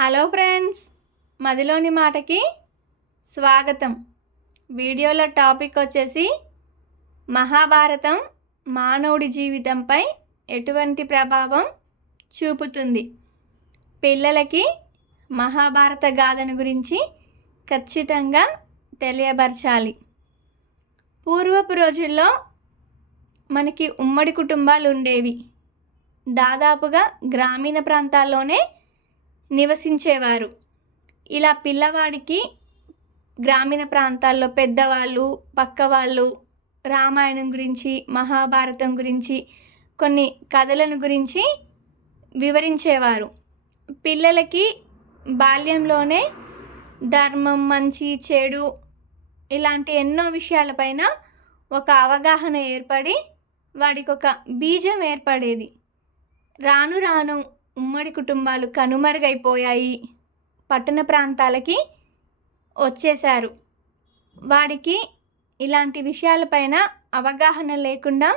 Hello friends మదిలోని మాటకి స్వాగతం. వీడియోలో టాపిక్ వచ్చేసి మహాభారతం మానవుడి జీవితంపై ఎటువంటి ప్రభావం చూపుతుంది? పిల్లలకి మహాభారత గాథను గురించి ఖచ్చితంగా తెలియపరచాలి. పూర్వపు రోజుల్లో మనకి ఉమ్మడి కుటుంబాలు ఉండేవి. దాదాపుగా గ్రామీణ ప్రాంతాల్లోనే నివసించేవారు. ఇలా పిల్లవాడికి గ్రామీణ ప్రాంతాల్లో పెద్దవాళ్ళు పక్క వాళ్ళు రామాయణం గురించి మహాభారతం గురించి కొన్ని కథలను గురించి వివరించేవారు. పిల్లలకి బాల్యంలోనే ధర్మం మంచి చెడు ఇలాంటి ఎన్నో విషయాలపైన ఒక అవగాహన ఏర్పడి వాడికి ఒక బీజం ఏర్పడేది. రాను రాను ఉమ్మడి కుటుంబాలు కనుమరుగైపోయాయి. పట్టణ ప్రాంతాలకి వచ్చేశారు. వాడికి ఇలాంటి విషయాలపైన అవగాహన లేకుండా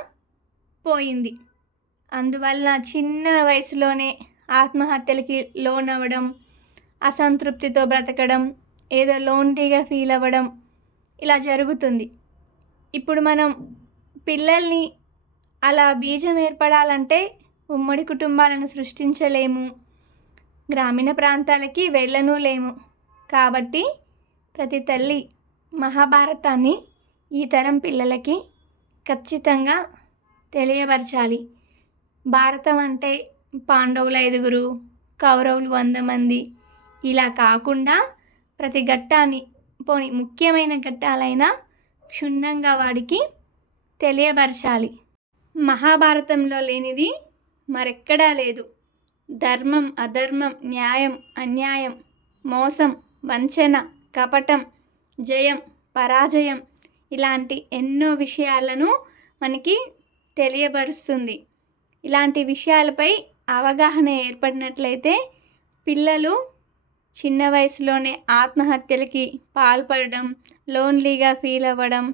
పోయింది. అందువల్ల చిన్న వయసులోనే ఆత్మహత్యలకి లోనవ్వడం అసంతృప్తితో బ్రతకడం ఏదో లోన్టీగా ఫీల్ అవ్వడం ఇలా జరుగుతుంది. ఇప్పుడు మనం పిల్లల్ని అలా బీజం ఏర్పడాలంటే ఉమ్మడి కుటుంబాలను సృష్టించలేము. గ్రామీణ ప్రాంతాలకి వెళ్ళను లేము. కాబట్టి ప్రతి తల్లి మహాభారతాన్ని ఈ తరం పిల్లలకి ఖచ్చితంగా తెలియపరచాలి. భారతం అంటే పాండవుల ఐదుగురు కౌరవులు వంద మంది. ఇలా కాకుండా ప్రతి ఘట్టాన్ని పోని ముఖ్యమైన ఘట్టాలైనా క్షుణ్ణంగా వాడికి తెలియపరచాలి. మహాభారతంలో లేనిది మరెక్కడా లేదు. ధర్మం అధర్మం న్యాయం అన్యాయం మోసం వంచన కపటం జయం పరాజయం ఇలాంటి ఎన్నో విషయాలను మనకి తెలియపరుస్తుంది. ఇలాంటి విషయాలపై అవగాహన ఏర్పడినట్లయితే పిల్లలు చిన్న వయసులోనే ఆత్మహత్యలకి పాల్పడడం లోన్లీగా ఫీల్ అవ్వడం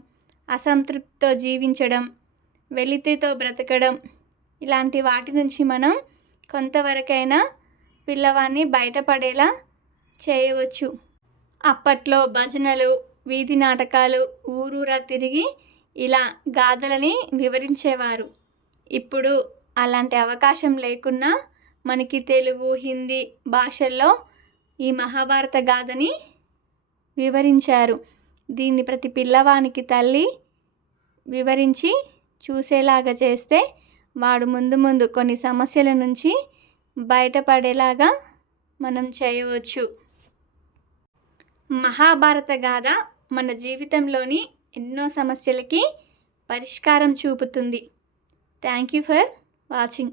అసంతృప్తితో జీవించడం వెలితితో బ్రతకడం ఇలాంటి వాటి నుంచి మనం కొంతవరకైనా పిల్లవాడిని బయటపడేలా చేయవచ్చు. అప్పట్లో భజనలు వీధి నాటకాలు ఊరూరా తిరిగి ఇలా గాథలని వివరించేవారు. ఇప్పుడు అలాంటి అవకాశం లేకున్నా మనకి తెలుగు హిందీ భాషల్లో ఈ మహాభారత గాథని వివరించారు. దీన్ని ప్రతి పిల్లవానికి తల్లి వివరించి చూసేలాగా చేస్తే వాడు ముందు ముందు కొన్ని సమస్యల నుంచి బయటపడేలాగా మనం చేయవచ్చు. మహాభారత గాథ మన జీవితంలోని ఎన్నో సమస్యలకి పరిష్కారం చూపుతుంది. Thank you for watching